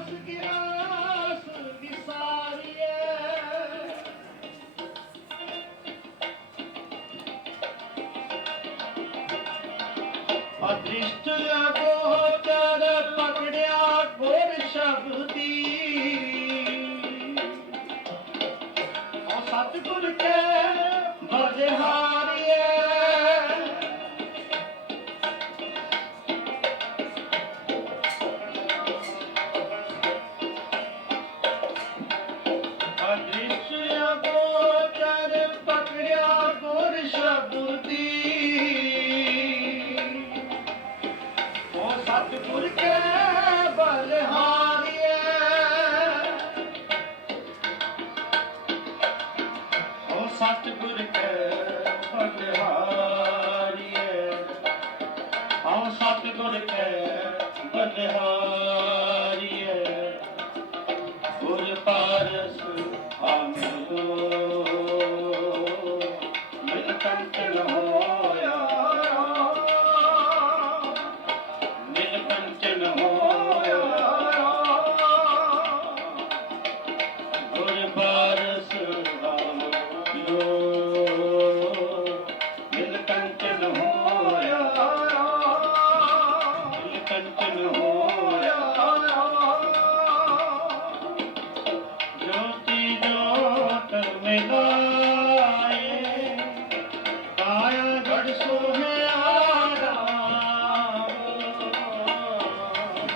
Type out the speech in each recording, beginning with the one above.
ਗਿਆਸ ਵਿਸਾਰੀਏ ਅਦ੍ਰਿਸ਼ਟ ਅਗੋਚਰ ਪਕੜਿਆ ਗੁਰ ਸ਼ਬਦੀ ਔ ਸਤਿਗੁਰ ਕੇ ਗੁਰ ਦੀ ਉਹ ਸਤਿਗੁਰ ਕੇ ਬਲਿਹਾਰੀਏ ਉਹ ਸਤਿਗੁਰ ਕੇ ਬਲਿਹਾਰੀਏ ਓ ਸਤਿਗੁਰ ਕੇ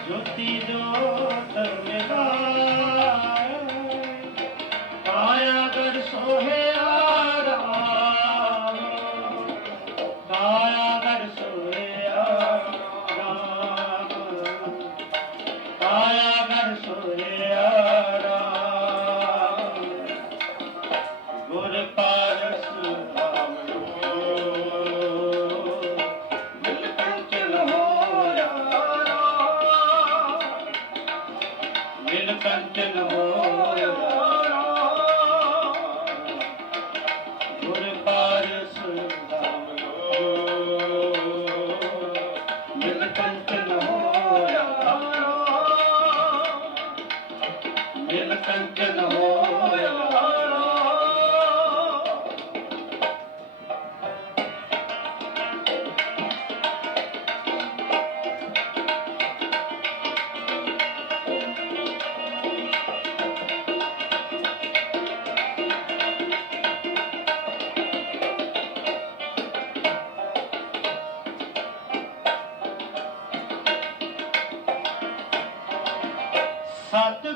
ज्योति ਕੰਚਨ ਹੋਇਆ ਗੁਰ ਪਾਰਸ ਆਵੋ ਮਿਲ ਕੰਚਨ ਹੋਇਆ ਮਿਲ ਕੰਚਨ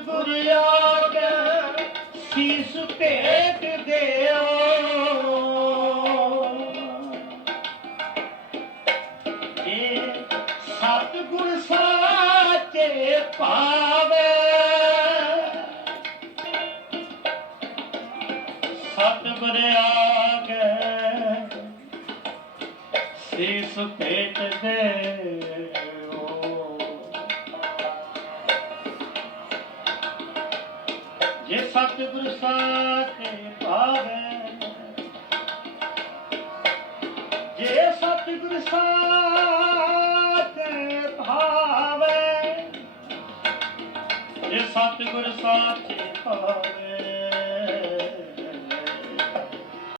ਸਤਿਗੁਰ ਆਗੇ ਸੀਸ ਭੇਟ ਦਿਓ। ਇਹ ਸਤਿਗੁਰ ਸਾਚੇ ਪਾਵੇ ਸਤਿਗੁਰ ਆਗੇ ਸੀਸ ਭੇਟ ਦੇ। ਜੇ ਸਤਿਗੁਰ ਸਾਚੇ ਭਾਵੇ ਜੇ ਸਤਿਗੁਰ ਸਾਚੇ ਭਾਵੇ ਜੇ ਸਤਿਗੁਰ ਸਾਚੇ ਭਾਵੇ